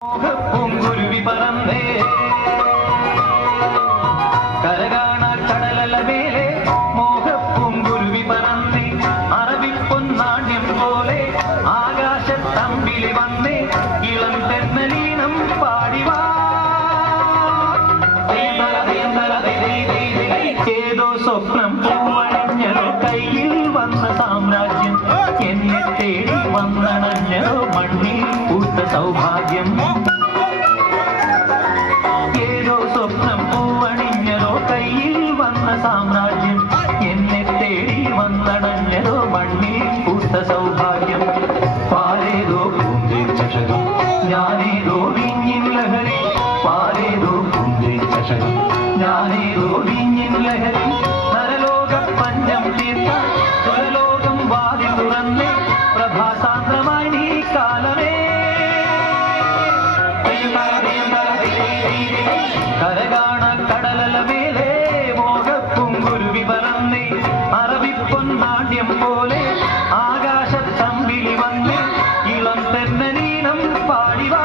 പൂങ്കുരുവി പറന്നേ കരകാണ കടലല മേലെ മോഹപ്പൂങ്കുരുവി പറന്നേ അറബിപ്പൊന്നാണ്യം പോലെ ആകാശത്തമ്പിളി വന്നേ ഇളം തെന്നലീണം പാടിവാ ഏതോ സ്വപ്നം പൂവണിഞ്ഞോ കയ്യിൽ വന്ന സാമ്രാജ്യം എന്നെ തേടി വന്നണഞ്ഞോ മണ്ണിൽ പൂത്ത സൗഭാഗ്യം ഏതോ സ്വപ്നം പൂവണിഞ്ഞോ കയ്യിൽ വന്ന സാമ്രാജ്യം എന്നെ തേടി വന്നണഞ്ഞോ മണ്ണിൽ പൂത്ത സൗഭാഗ്യം പാലേതോ പൂന്തേ ചഷകം ഞാനേതോ വിഞ്ഞിൻ ലഹരി പാലേതോ പൂന്തേ ചഷകം ഞാനേതോ വിഞ്ഞിൻ ലഹരി നരലോക പഞ്ചം തീർത്ത സുരലോകം വാതിൽ തുറന്നേ പ്രഭാസാന്ദ്രമായി നീ കാലമേ കരകാണ കടലല മേലെ മോഹപ്പൂങ്കുരുവി പറന്നേ അറബിപ്പൊന്നാട്യം പോലെ ആകാശത്തമ്പിളി വന്നേ ഇളം തെന്നലീനം പാടിവാ